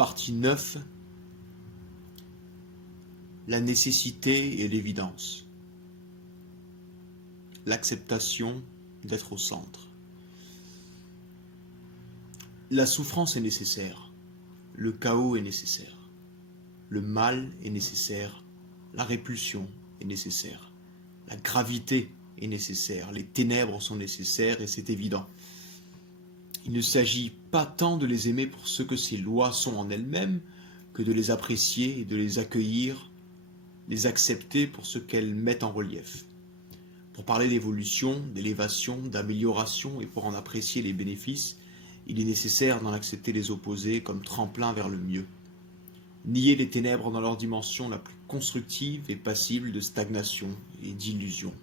Partie 9. La nécessité et l'évidence. L'acceptation d'être au centre. La souffrance est nécessaire. Le chaos est nécessaire. Le mal est nécessaire. La répulsion est nécessaire. La gravité est nécessaire. Les ténèbres sont nécessaires et c'est évident. Il ne s'agit pas tant de les aimer pour ce que ces lois sont en elles-mêmes que de les apprécier et de les accueillir, les accepter pour ce qu'elles mettent en relief. Pour parler d'évolution, d'élévation, d'amélioration et pour en apprécier les bénéfices, il est nécessaire d'en accepter les opposés comme tremplin vers le mieux. Nier les ténèbres dans leur dimension la plus constructive et passible de stagnation et d'illusion.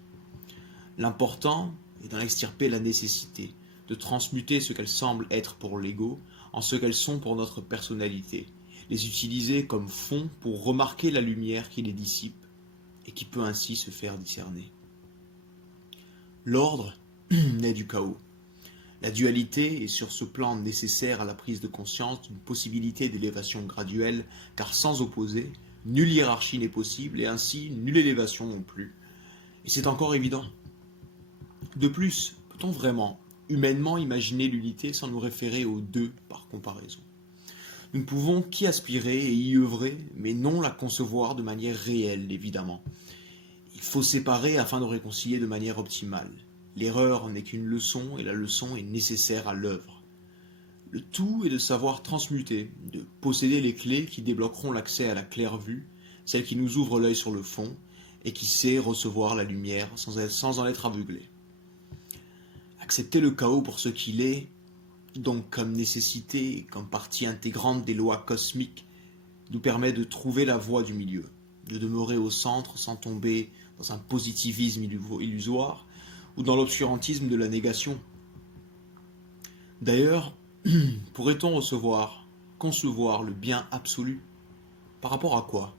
L'important est d'en extirper la nécessité, de transmuter ce qu'elles semblent être pour l'ego en ce qu'elles sont pour notre personnalité, les utiliser comme fond pour remarquer la lumière qui les dissipe et qui peut ainsi se faire discerner. L'ordre naît du chaos. La dualité est sur ce plan nécessaire à la prise de conscience d'une possibilité d'élévation graduelle, car sans opposé, nulle hiérarchie n'est possible et ainsi nulle élévation non plus. Et c'est encore évident. De plus, peut-on vraiment, humainement, imaginer l'unité sans nous référer aux deux par comparaison? Nous ne pouvons qu'y aspirer et y œuvrer, mais non la concevoir de manière réelle, évidemment. Il faut séparer afin de réconcilier de manière optimale. L'erreur n'est qu'une leçon et la leçon est nécessaire à l'œuvre. Le tout est de savoir transmuter, de posséder les clés qui débloqueront l'accès à la claire vue, celle qui nous ouvre l'œil sur le fond et qui sait recevoir la lumière sans en être aveuglé. Accepter le chaos pour ce qu'il est, donc comme nécessité et comme partie intégrante des lois cosmiques, nous permet de trouver la voie du milieu, de demeurer au centre sans tomber dans un positivisme illusoire ou dans l'obscurantisme de la négation. D'ailleurs, pourrait-on concevoir le bien absolu? Par rapport à quoi?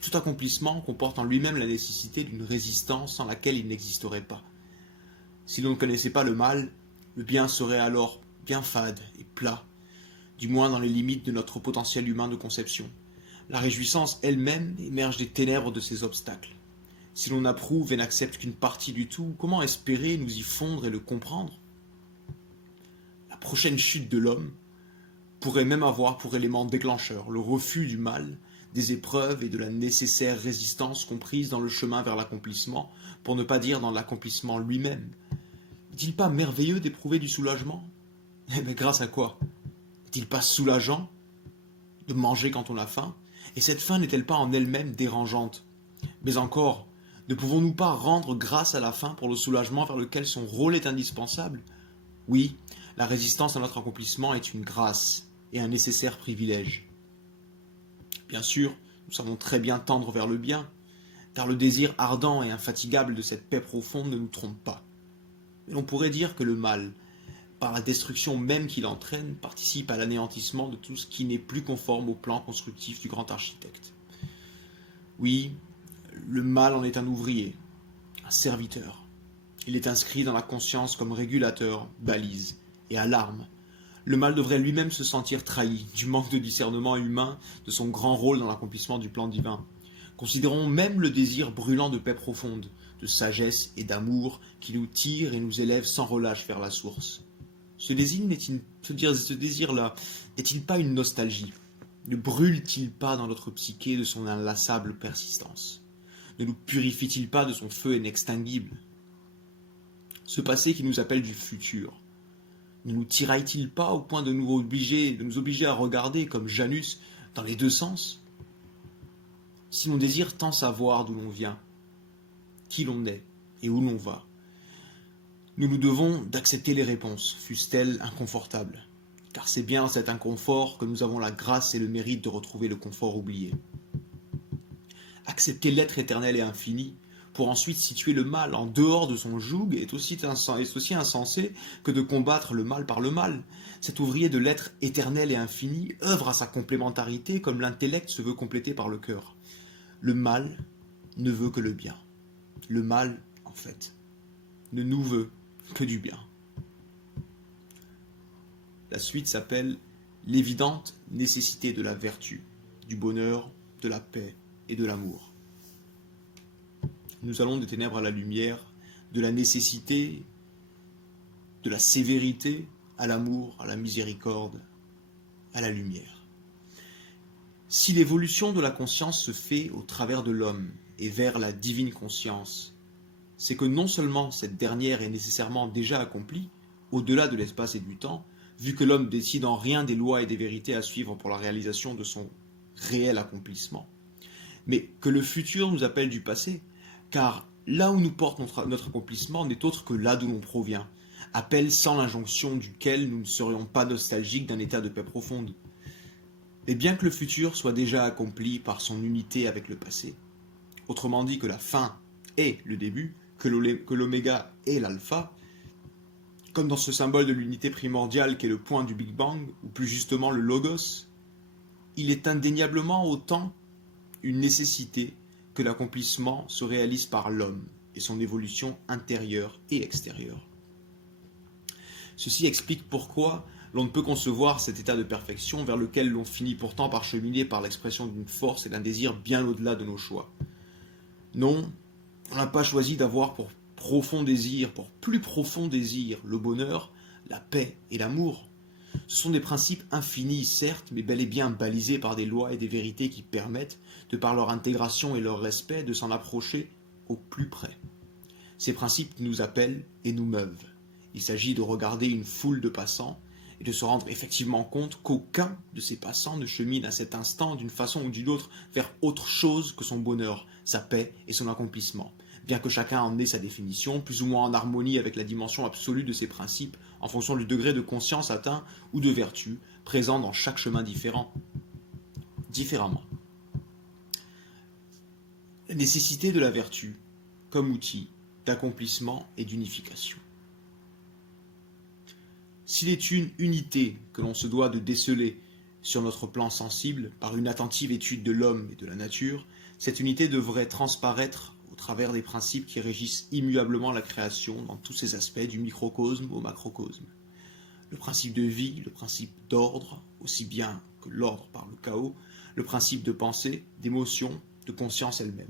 Tout accomplissement comporte en lui-même la nécessité d'une résistance sans laquelle il n'existerait pas. Si l'on ne connaissait pas le mal, le bien serait alors bien fade et plat, du moins dans les limites de notre potentiel humain de conception. La réjouissance elle-même émerge des ténèbres de ces obstacles. Si l'on approuve et n'accepte qu'une partie du tout, comment espérer nous y fondre et le comprendre? La prochaine chute de l'homme pourrait même avoir pour élément déclencheur le refus du mal, des épreuves et de la nécessaire résistance comprise dans le chemin vers l'accomplissement, pour ne pas dire dans l'accomplissement lui-même. N'est-il pas merveilleux d'éprouver du soulagement? Mais grâce à quoi? N'est-il pas soulageant de manger quand on a faim? Et cette faim n'est-elle pas en elle-même dérangeante? Mais encore, ne pouvons-nous pas rendre grâce à la faim pour le soulagement vers lequel son rôle est indispensable? Oui, la résistance à notre accomplissement est une grâce et un nécessaire privilège. Bien sûr, nous savons très bien tendre vers le bien, car le désir ardent et infatigable de cette paix profonde ne nous trompe pas. Mais l'on pourrait dire que le mal, par la destruction même qu'il entraîne, participe à l'anéantissement de tout ce qui n'est plus conforme au plan constructif du grand architecte. Oui, le mal en est un ouvrier, un serviteur. Il est inscrit dans la conscience comme régulateur, balise et alarme. Le mal devrait lui-même se sentir trahi du manque de discernement humain de son grand rôle dans l'accomplissement du plan divin. Considérons même le désir brûlant de paix profonde, de sagesse et d'amour qui nous tire et nous élève sans relâche vers la source. Ce désir-là n'est-il pas une nostalgie? Ne brûle-t-il pas dans notre psyché de son inlassable persistance? Ne nous purifie-t-il pas de son feu inextinguible? Ce passé qui nous appelle du futur, ne nous tiraille-t-il pas au point de nous obliger à regarder, comme Janus, dans les deux sens? Si l'on désire tant savoir d'où l'on vient, qui l'on est et où l'on va, nous nous devons d'accepter les réponses, fussent-elles inconfortables, car c'est bien dans cet inconfort que nous avons la grâce et le mérite de retrouver le confort oublié. Accepter l'être éternel et infini, pour ensuite situer le mal en dehors de son joug, est aussi insensé que de combattre le mal par le mal. Cet ouvrier de l'être éternel et infini œuvre à sa complémentarité comme l'intellect se veut complété par le cœur. Le mal ne veut que le bien. Le mal, en fait, ne nous veut que du bien. La suite s'appelle l'évidente nécessité de la vertu, du bonheur, de la paix et de l'amour. Nous allons des ténèbres à la lumière, de la nécessité, de la sévérité à l'amour, à la miséricorde, à la lumière. Si l'évolution de la conscience se fait au travers de l'homme et vers la divine conscience, c'est que non seulement cette dernière est nécessairement déjà accomplie, au-delà de l'espace et du temps, vu que l'homme décide en rien des lois et des vérités à suivre pour la réalisation de son réel accomplissement, mais que le futur nous appelle du passé, car là où nous porte notre accomplissement n'est autre que là d'où l'on provient, appel sans l'injonction duquel nous ne serions pas nostalgiques d'un état de paix profonde. Et bien que le futur soit déjà accompli par son unité avec le passé, autrement dit que la fin est le début, que l'oméga est l'alpha, comme dans ce symbole de l'unité primordiale qu'est le point du Big Bang, ou plus justement le logos, il est indéniablement autant une nécessité que l'accomplissement se réalise par l'homme et son évolution intérieure et extérieure. Ceci explique pourquoi l'on ne peut concevoir cet état de perfection vers lequel l'on finit pourtant par cheminer par l'expression d'une force et d'un désir bien au-delà de nos choix. Non, on n'a pas choisi d'avoir pour plus profond désir, le bonheur, la paix et l'amour. Ce sont des principes infinis, certes, mais bel et bien balisés par des lois et des vérités qui permettent, de par leur intégration et leur respect, de s'en approcher au plus près. Ces principes nous appellent et nous meuvent. Il s'agit de regarder une foule de passants et de se rendre effectivement compte qu'aucun de ces passants ne chemine à cet instant d'une façon ou d'une autre vers autre chose que son bonheur, sa paix et son accomplissement, bien que chacun en ait sa définition, plus ou moins en harmonie avec la dimension absolue de ses principes, en fonction du degré de conscience atteint ou de vertu présent dans chaque chemin différemment. La nécessité de la vertu comme outil d'accomplissement et d'unification. S'il est une unité que l'on se doit de déceler sur notre plan sensible par une attentive étude de l'homme et de la nature, cette unité devrait transparaître au travers des principes qui régissent immuablement la création dans tous ses aspects, du microcosme au macrocosme. Le principe de vie, le principe d'ordre, aussi bien que l'ordre par le chaos, le principe de pensée, d'émotion, de conscience elle-même.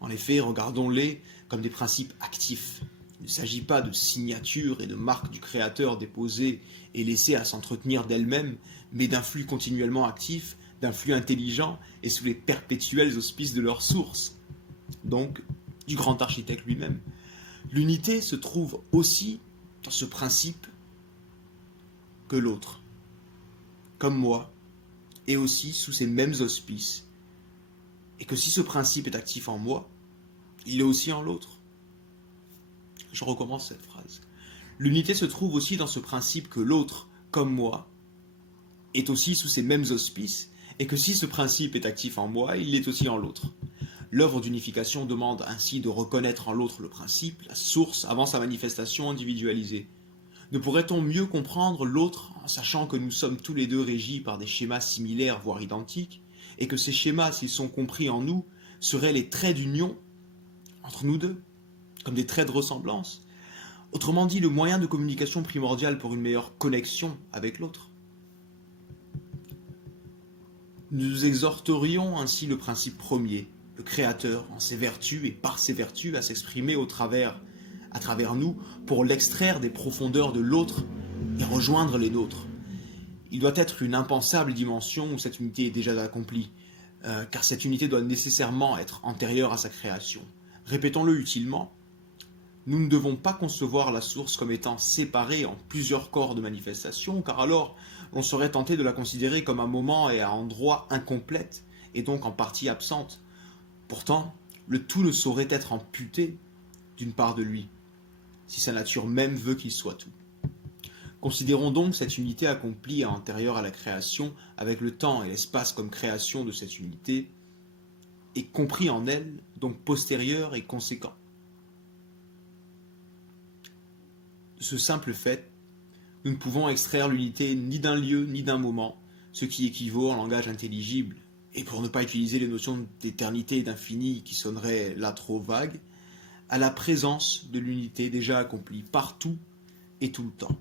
En effet, regardons-les comme des principes actifs. Il ne s'agit pas de signatures et de marques du créateur déposées et laissées à s'entretenir d'elles-mêmes, mais d'un flux continuellement actif, d'un flux intelligent et sous les perpétuels auspices de leur source, donc du grand architecte lui-même. L'unité se trouve aussi dans ce principe que l'autre, comme moi, est aussi sous ces mêmes auspices, et que si ce principe est actif en moi, il est aussi en l'autre. Je recommence cette phrase. L'unité se trouve aussi dans ce principe que l'autre, comme moi, est aussi sous ces mêmes auspices, et que si ce principe est actif en moi, il est aussi en l'autre. L'œuvre d'unification demande ainsi de reconnaître en l'autre le principe, la source, avant sa manifestation individualisée. Ne pourrait-on mieux comprendre l'autre en sachant que nous sommes tous les deux régis par des schémas similaires, voire identiques, et que ces schémas, s'ils sont compris en nous, seraient les traits d'union entre nous deux, comme des traits de ressemblance. Autrement dit, le moyen de communication primordial pour une meilleure connexion avec l'autre. Nous exhorterions ainsi le principe premier, le Créateur, en ses vertus et par ses vertus, à s'exprimer à travers nous, pour l'extraire des profondeurs de l'autre et rejoindre les nôtres. Il doit être une impensable dimension où cette unité est déjà accomplie, car cette unité doit nécessairement être antérieure à sa création. Répétons-le utilement, nous ne devons pas concevoir la source comme étant séparée en plusieurs corps de manifestation, car alors on serait tenté de la considérer comme un moment et un endroit incomplète, et donc en partie absente. Pourtant, le tout ne saurait être amputé d'une part de lui, si sa nature même veut qu'il soit tout. Considérons donc cette unité accomplie et antérieure à la création, avec le temps et l'espace comme création de cette unité, et compris en elle, donc postérieur et conséquent. De ce simple fait, nous ne pouvons extraire l'unité ni d'un lieu ni d'un moment, ce qui équivaut en langage intelligible, et pour ne pas utiliser les notions d'éternité et d'infini qui sonneraient là trop vagues, à la présence de l'unité déjà accomplie partout et tout le temps.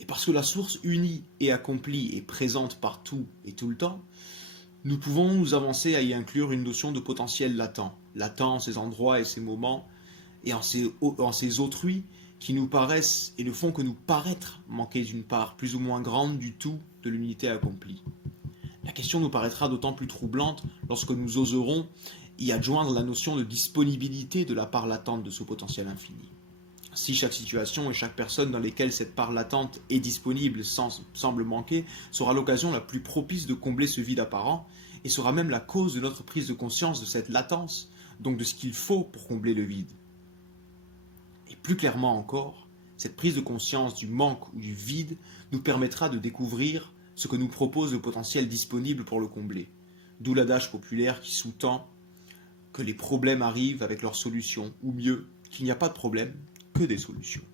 Et parce que la source unie et accomplie est présente partout et tout le temps, nous pouvons nous avancer à y inclure une notion de potentiel latent. Latent en ces endroits et ces moments, et en ces autrui qui nous paraissent et ne font que nous paraître manquer d'une part plus ou moins grande du tout de l'unité accomplie. La question nous paraîtra d'autant plus troublante lorsque nous oserons y adjoindre la notion de disponibilité de la part latente de ce potentiel infini. Si chaque situation et chaque personne dans lesquelles cette part latente est disponible semble manquer, sera l'occasion la plus propice de combler ce vide apparent, et sera même la cause de notre prise de conscience de cette latence, donc de ce qu'il faut pour combler le vide. Et plus clairement encore, cette prise de conscience du manque ou du vide nous permettra de découvrir ce que nous propose le potentiel disponible pour le combler. D'où l'adage populaire qui sous-tend que les problèmes arrivent avec leurs solutions, ou mieux, qu'il n'y a pas de problème, que des solutions.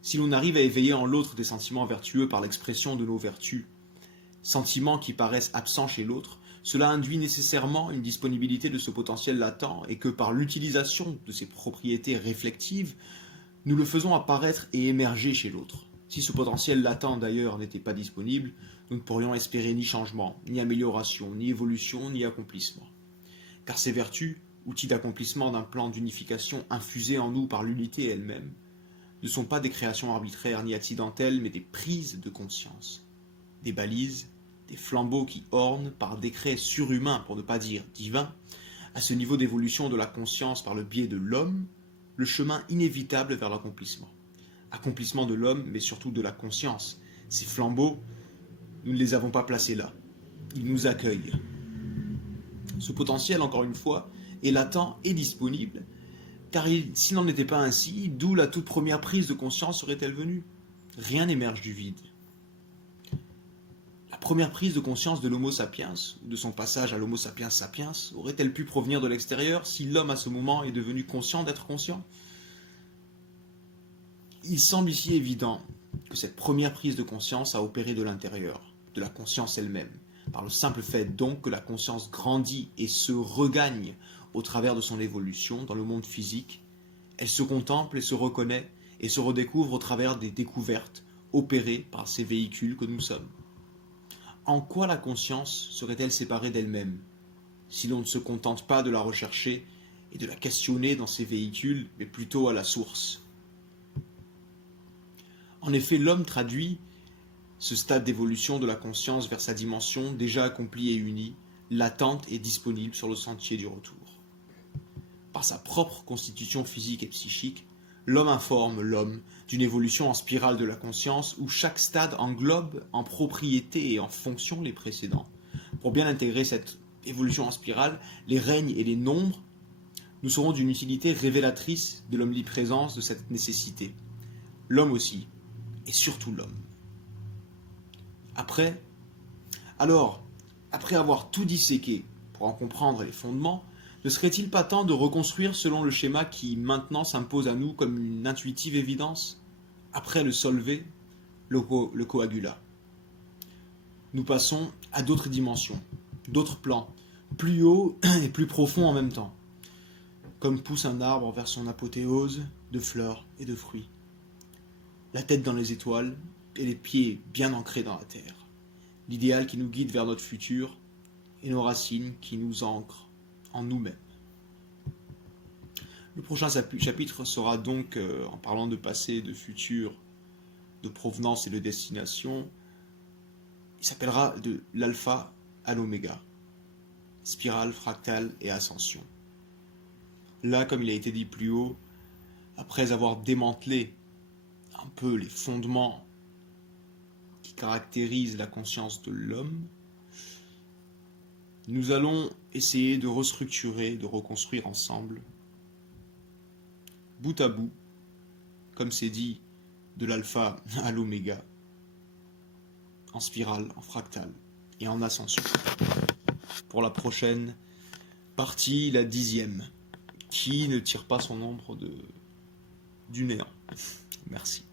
Si l'on arrive à éveiller en l'autre des sentiments vertueux par l'expression de nos vertus, sentiments qui paraissent absents chez l'autre, cela induit nécessairement une disponibilité de ce potentiel latent et que par l'utilisation de ses propriétés réflectives, nous le faisons apparaître et émerger chez l'autre. Si ce potentiel latent d'ailleurs n'était pas disponible, nous ne pourrions espérer ni changement, ni amélioration, ni évolution, ni accomplissement. Car ces vertus, outils d'accomplissement d'un plan d'unification infusé en nous par l'unité elle-même, ne sont pas des créations arbitraires ni accidentelles, mais des prises de conscience, des balises, des flambeaux qui ornent, par décret surhumain pour ne pas dire divin, à ce niveau d'évolution de la conscience par le biais de l'homme, le chemin inévitable vers l'accomplissement. Accomplissement de l'homme, mais surtout de la conscience. Ces flambeaux, nous ne les avons pas placés là. Ils nous accueillent. Ce potentiel, encore une fois, est latent et disponible, car s'il n'en était pas ainsi, d'où la toute première prise de conscience serait-elle venue? Rien n'émerge du vide. La première prise de conscience de l'Homo sapiens, ou de son passage à l'Homo sapiens sapiens, aurait-elle pu provenir de l'extérieur si l'homme à ce moment est devenu conscient d'être conscient? Il semble ici évident que cette première prise de conscience a opéré de l'intérieur, de la conscience elle-même, par le simple fait donc que la conscience grandit et se regagne au travers de son évolution dans le monde physique, elle se contemple et se reconnaît et se redécouvre au travers des découvertes opérées par ces véhicules que nous sommes. En quoi la conscience serait-elle séparée d'elle-même, si l'on ne se contente pas de la rechercher et de la questionner dans ces véhicules, mais plutôt à la source? En effet, l'homme traduit ce stade d'évolution de la conscience vers sa dimension déjà accomplie et unie, latente et disponible sur le sentier du retour. Par sa propre constitution physique et psychique, l'homme informe l'homme d'une évolution en spirale de la conscience où chaque stade englobe en propriété et en fonction les précédents. Pour bien intégrer cette évolution en spirale, les règnes et les nombres nous seront d'une utilité révélatrice de l'omniprésence de cette nécessité. L'homme aussi, et surtout l'homme. Après avoir tout disséqué pour en comprendre les fondements, ne serait-il pas temps de reconstruire selon le schéma qui maintenant s'impose à nous comme une intuitive évidence? Après le solvé, le coagula. Nous passons à d'autres dimensions, d'autres plans, plus hauts et plus profonds en même temps, comme pousse un arbre vers son apothéose de fleurs et de fruits. La tête dans les étoiles et les pieds bien ancrés dans la terre. L'idéal qui nous guide vers notre futur et nos racines qui nous ancrent en nous-mêmes. Le prochain chapitre sera donc, en parlant de passé, de futur, de provenance et de destination, il s'appellera de l'alpha à l'oméga, spirale, fractale et ascension. Là, comme il a été dit plus haut, après avoir démantelé un peu les fondements qui caractérisent la conscience de l'homme, nous allons essayer de restructurer, de reconstruire ensemble, bout à bout, comme c'est dit, de l'alpha à l'oméga, en spirale, en fractale et en ascension. Pour la prochaine partie, la 10e, qui ne tire pas son ombre du néant. Merci.